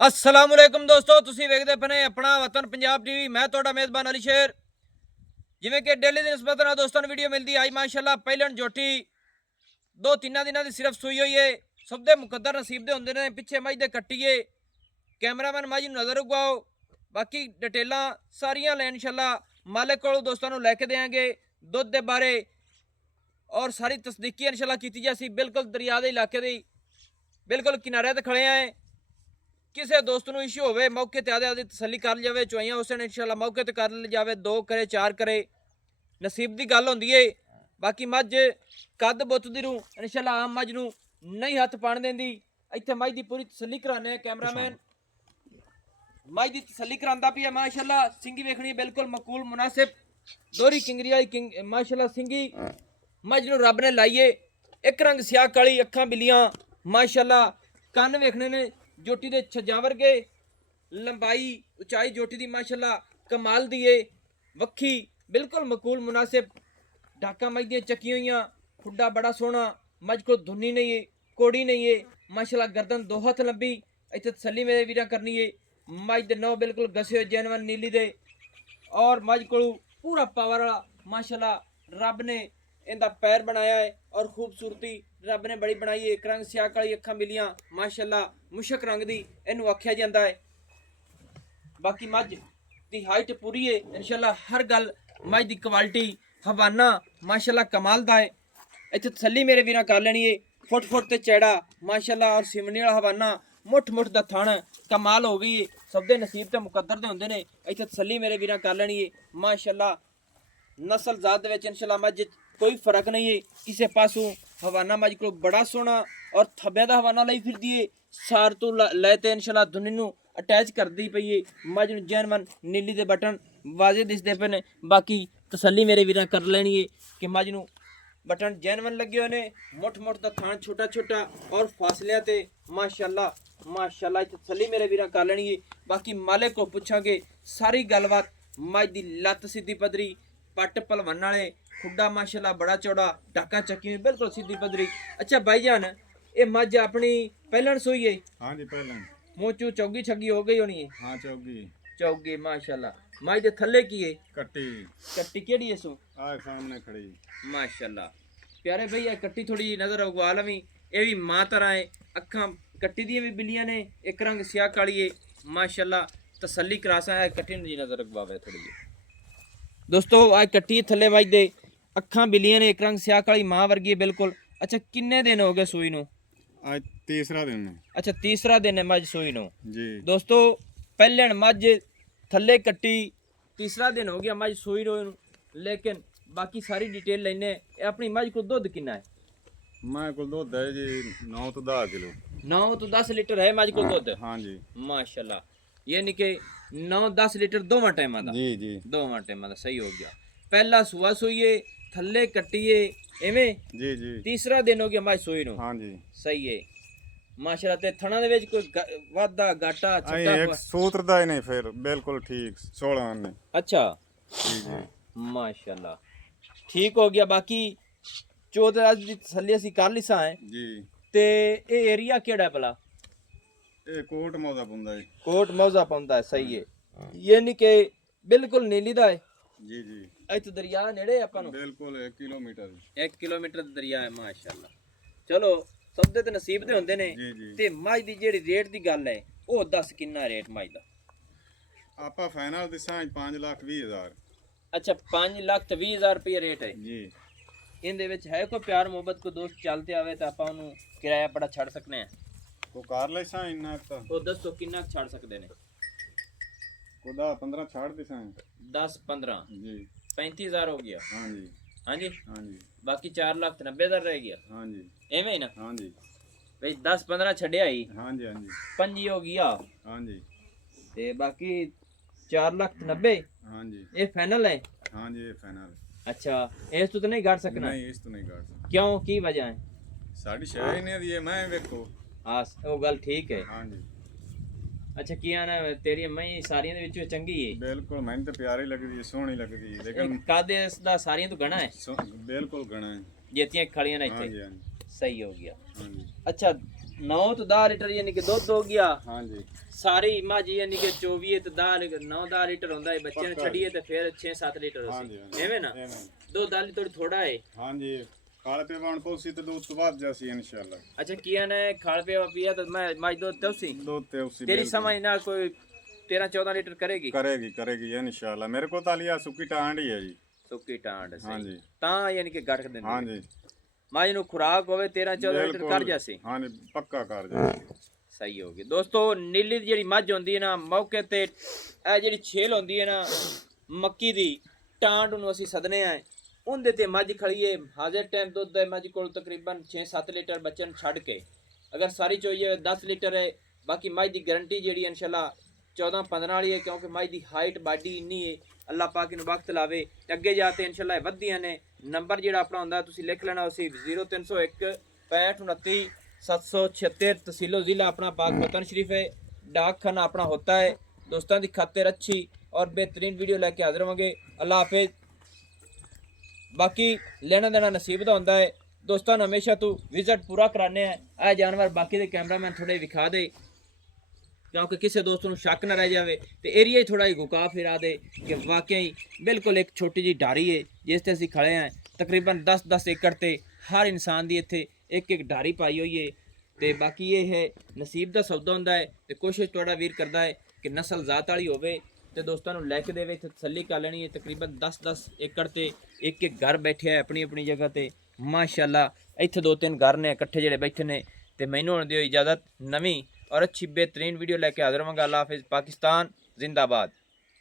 अस्सलाम वालेकुम दोस्तों, तुसी वेखदे पने अपना वतन पंजाब टीवी। मैं तोड़ा मेज़बान अली शेर। जिवें कि डेली दी निस्बत नाल दोस्तों वीडियो मिलती आई माशाल्लाह पहलन जोटी 2-3 दिनां दी सिर्फ सूई हुई है। सब दे मुकद्दर नसीब दे हुंदे ने। पिछे मज दे कट्टिए कैमरामैन मज नूं नज़र उगाओ। बाकी डिटेलां सारियां ले इंशाल्लाह मालिक कोलों दोस्तों नूं लैके देंगे दुध दे बारे और सारी तस्दीकी इंशाल्लाह कीती जासी। बिल्कुल दरिया दे इलाके दी बिल्कुल किनारे ते खड़े हैं। किसी दोस्त नूं इशू होवे मौके ते आदे तसल्ली कर जावे। चुआइयां उस दिन इंशाल्लाह मौके ते कर जावे, 2 करे 4 करे नसीब दी गल हुंदी है। बाकी मझ कद बुत दी रू इंशाल्लाह आम मझ नूं नहीं हथ पाण देंदी। इत्थे मझ दी पूरी तसल्ली कराने कैमरामैन मझ दी तसल्ली करांदा पिया माशाल्लाह। सिंगी वेखनी बिल्कुल मकूल मुनासिब दोहरी किंगरी वाली माशाल्लाह सिंगी मझ नूं रब ने लाइए। एक रंग स्याह काली अखां बिलियां माशाल्लाह। कन्न वेखने ने जोटी दे छज्जां वर्गे, लंबाई उचाई जोटी दी माशाल्लाह कमाल दी है। वक्खी बिल्कुल मकूल मुनासिब ढाका मज दियां चक्की हुई। खुड्डा बड़ा सोहना मज को धुनी नहीं है, कोड़ी नहीं है माशाल्लाह। गर्दन 2 हथ लंबी। इत्थे तसल्ली मेरे वीरां करनी है। मज दे नौ बिल्कुल गसे हुए जैनवन नीली दे और मज को पूरा पावर वाला माशाल्लाह रब ने इनका पैर बनाया है और खूबसूरती रब ने बड़ी बनाई है। एक रंग स्याह काली अखां मिलियां माशाल्लाह मुशक रंग दी इनू आख्या जाता है। बाकी मझ दी हाइट पूरी है इंशाल्लाह। हर गल मझ दी क्वालिटी हवाना माशाल्लाह कमाल दा है। इत्थे तसल्ली मेरे वीरां कर लेनी है। फुट ते चैड़ा माशाल्लाह और सिमनी वाला हवाना मुठ दा थण कमाल हो गई है। सब दे नसीब ते मुकद्दर दे हुंदे ने। इत्थे तसल्ली मेरे वीरां कर लेनी है माशाल्लाह। नस्ल जात दे विच इंशाल्लाह मझ कोई फर्क नहीं है किसी पासों। हवाना मज को बड़ा सोहना और थब्बे का हवाना लाई फिर है। सार तो लैते इंशाल्लाह दुनी नूं अटैच करती पई है। मज नूं जैनवन नीली दे बटन वाजे दिसते पे ने। बाकी तसल्ली मेरे वीरां कर लेनी है कि मज नूं बटन जैनवन लगे हुए ने। मुठ दा थान छोटा छोटा और फासलियां ते माशाल्लाह माशाल्लाह। तसल्ली मेरे वीरां कर लेनी है। बाकी मालिक को पुछांगे सारी गलबात। मज दी लत्त सीधी पदरी, पट पलवन वाले, खुड्डा माशाल्लाह बड़ा चौड़ा, ढाका चक्की बिल्कुल सीधी पदरी। अच्छा भाईजान ये मझ अपनी पहलन सूई है? हाँ जी पहलन। मुँह चू चौगी छगी हो गई होनी है? हाँ चौगी चौगी माशाल्लाह। मझ दे थल्ले की है? कट्टी। कट्टी केड़ी है सो? आ सामने खड़ी माशाल्लाह। प्यारे भैया कट्टी थोड़ी नजर उगवा लवी। ये भी मां तरह है। अखां कट्टी दी भी बिलियां ने, एक रंग स्याह काली है माशाल्लाह। तसल्ली करासा है कट्टी दी नजर उगवावे थोड़ी दोस्तों। आज कट्टी थल्ले मझ दे अखां बिलियां ने, एक रंग स्याह काली मां वर्गी है बिल्कुल। अच्छा किन्ने दिन हो गए सूई नूं? आज तीसरा दिन है। अच्छा तीसरा दिन है मझ सूई नूं जी दोस्तों। पहलन मझ थल्ले कट्टी, तीसरा दिन हो गया मझ सूई नूं। लेकिन बाकी सारी डिटेल लेने अपनी मझ को दुध कितना है? मैं को दुध है जी 9 तो 10 किलो। 9 तो 10 लीटर है मझ को दुध? हाँ जी माशाल्लाह। ये नहीं कि 9-10 लीटर दोवां टाइमां दा? जी जी दोवां टाइमां दा सही हो गया। पहला सुआ सूईए थल्ले कट्टीए एवें जी जी तीसरा दिन हो गया मझ सूई नूं। हाँ जी। सही है माशाल्लाह। ते थणा दे विच कोई वाधा घाटा आई छट्टा एक सूत्र दा ही नहीं फिर बिल्कुल ठीक 16 ने। अच्छा जी जी माशाल्लाह ठीक हो गया। बाकी चौथ अज दी तसल्ली असीं कर लिसां है। जी ते ए एरिया केड़ा है भला? ये कोट मौदा पुंदा है। कोट मौजा पाउंदा है सही है। ये नहीं कि बिल्कुल नीली दा है। जी जी इत्थे दरिया नेड़े आपां नूं? बिल्कुल 1 किलोमीटर। 1 किलोमीटर दरिया है माशाल्लाह। चलो सब दे ते नसीब दे हुंदे ने। जी जी ते मझ दी जेहड़ी रेट दी गल है ओ दस किन्ना रेट मझ दा? आपा फाइनल दिसा 5,20,000। अच्छा 5,20,000 रुपये रेट है। जी इनदे विच है कोई प्यार मोहब्बत को दोस्त चलते आवे तो आपां ओनू किराया बड़ा छड़ सकने हैं? को कार लेसा इन्ना ता ਉਹ ਦੱਸੋ ਕਿੰਨਾ ਛੱਡ ਸਕਦੇ ਨੇ? को 10-15 छाड़ दिसा 10 15 जी 35000 हो गया। हाँ जी हाँ जी हाँ जी बाकी 4,90,000 रह गया हाँ जी एवें ही ना हाँ जी भाई 10 15 छड़िया ही हाँ जी हाँ जी पंजी हो गया हाँ जी ते बाकी 4,90,000 हाँ जी ये फाइनल है? हाँ जी ये फाइनल। अच्छा इस तो नहीं काट सकना? नहीं इस तो नहीं काट सकता। क्यों की वजह है? साड़ी शह ही नहीं दी मैं वेखो। हाँ वो गल ठीक है। हाँ जी अच्छा की आना तेरी मई सारियां दे विचों चंगी है? बिल्कुल मैंने तो प्यारी लगदी है सोहनी लगदी है लेकिन कादे इसदा सारियां तो गणा है बिल्कुल गणा है। जेतियां खड़ियां ने हाँ इत्थे जी हाँ जी सही हो गया। हाँ जी अच्छा 9 तो 10 लीटर यानी कि दुध हो गया ਹਾਂਜੀ सारी माझी यानी कि 24 तो 9-10 लीटर होंदा है बच्चे ने पक्का छड़िए तो फिर 6-7 लीटर ਹਾਂਜੀ होसी एवें ना ਐਵੇਂ। दो दाली थोड़ी थोड़ा है ਹਾਂਜੀ ਕਾਲੇ ਪੇ ਬਣ ਪੋਸੀ ਤੇ ਦੁੱਧ ਤੋਂ ਬਾਅਦ ਜਾਸੀ ਇਨਸ਼ਾਅੱਲਾ अच्छा किया ने खाल पे पिया तो मैं माझ दूध तोसी ਦੁੱਧ ਤੇ ਉਸੇ तेरी समझ ना कोई 13-14 लीटर करेगी ਕਰੇਗੀ ਇਨਸ਼ਾਅੱਲਾ ਮੇਰੇ ਕੋਲ ਤਾਂ ਲਿਆ ਸੁੱਕੀ ਟਾਂਡੀ ਹੈ ਜੀ ਸੁੱਕੀ ਟਾਂਡ ਸਹੀ ਹਾਂਜੀ ਤਾਂ ਯਾਨੀ ਕਿ ਗੱਠ ਦਿੰਦੀ ਹਾਂਜੀ ਮਾਝ ਨੂੰ ਖੁਰਾਕ ਹੋਵੇ 13-14 ਲੀਟਰ ਕਰ ਜਾਸੀ ਹਾਂਜੀ ਪੱਕਾ ਕਰ ਜਾ ਸਹੀ ਹੋ ਗਈ ਦੋਸਤੋ ਨੀਲੀ ਦੀ ਜਿਹੜੀ ਮੱਝ ਹੁੰਦੀ ਹੈ ਨਾ ਮੌਕੇ ਤੇ ਇਹ ਜਿਹੜੀ ਛੇਲ ਹੁੰਦੀ ਹੈ ਨਾ ਮੱਕੀ ਦੀ ਟਾਂਡ ਨੂੰ ਅਸੀਂ ਸਦਨੇ ਆ ਉਹਦੇ ਤੇ ਮੱਝ ਖੜੀਏ ਹਾਜ਼ਰ ਟਾਈਮ ਦੁੱਧ ਹੈ ਮੱਝ ਕੋਲ ਤਕਰੀਬਨ 6-7 ਲੀਟਰ ਬੱਚਨ ਛੱਡ ਕੇ ਅਗਰ ਸਾਰੀ ਚੋਈਏ 10 ਲੀਟਰ ਹੈ ਬਾਕੀ ਮੱਝ ਦੀ ਗਾਰੰਟੀ ਜਿਹੜੀ ਇਨਸ਼ਾਅੱਲਾ 14-15 ਵਾਲੀ ਹੈ ਕਿਉਂਕਿ ਮੱਝ ਦੀ ਹਾਈਟ ਬਾਡੀ ਇੰਨੀ ਹੈ ਅੱਲਾਹ ਪਾਕ ਨੂੰ ਵਕਤ ਲਾਵੇ ਤੇ ਅੱਗੇ ਜਾ ਕੇ ਇਨਸ਼ਾਅੱਲਾ ਇਹ ਵੱਧਦੀਆਂ ਨੇ ਨੰਬਰ ਜਿਹੜਾ ਆਪਣਾ ਹੁੰਦਾ ਤੁਸੀਂ ਲਿਖ ਲੈਣਾ ਉਸੇ 0301 6529 776 तहसीलो ज़िला अपना पाक वतन शरीफ है डाक खाना अपना होता है दोस्तों की खातिर अच्छी और बेहतरीन वीडियो लेके हाजिर होंगे अल्लाह हाफिज बाकी लेना देना नसीब का होता है दोस्तों हमेशा तू विजिट पूरा कराने हैं आ जानवर बाकी के कैमरामैन थोड़े विखा दे क्योंकि किसी दोस्त को शक न रह जाए तो एरिया ही थोड़ा ही घुका फिरा दे कि वाकई बिल्कुल एक छोटी जी डारी है जिस ते असीं खड़े हैं तकरीबन 10-10 एकड़ ते हर इंसान की इत्थे एक डारी पाई हुई है तो बाकी ये है नसीब का सौदा होंदा है तो कोशिश थोड़ा वीर करता है कि नस्ल जात वाली होवे तो दोस्तों को लैके देवे इत्थे तसल्ली कर लेनी है तकरीबन 10-10 एकड़ ते एक घर बैठे है अपनी अपनी जगह ते माशाअल्लाह इत्थे 2-3 घर ने इकट्ठे जेडे बैठे ने तो मैनू हुण दिओ इजाजत नवीं और अच्छी बेहतरीन वीडियो लेके हाजिर होवांगा अल्लाह हाफिज़ पाकिस्तान जिंदाबाद।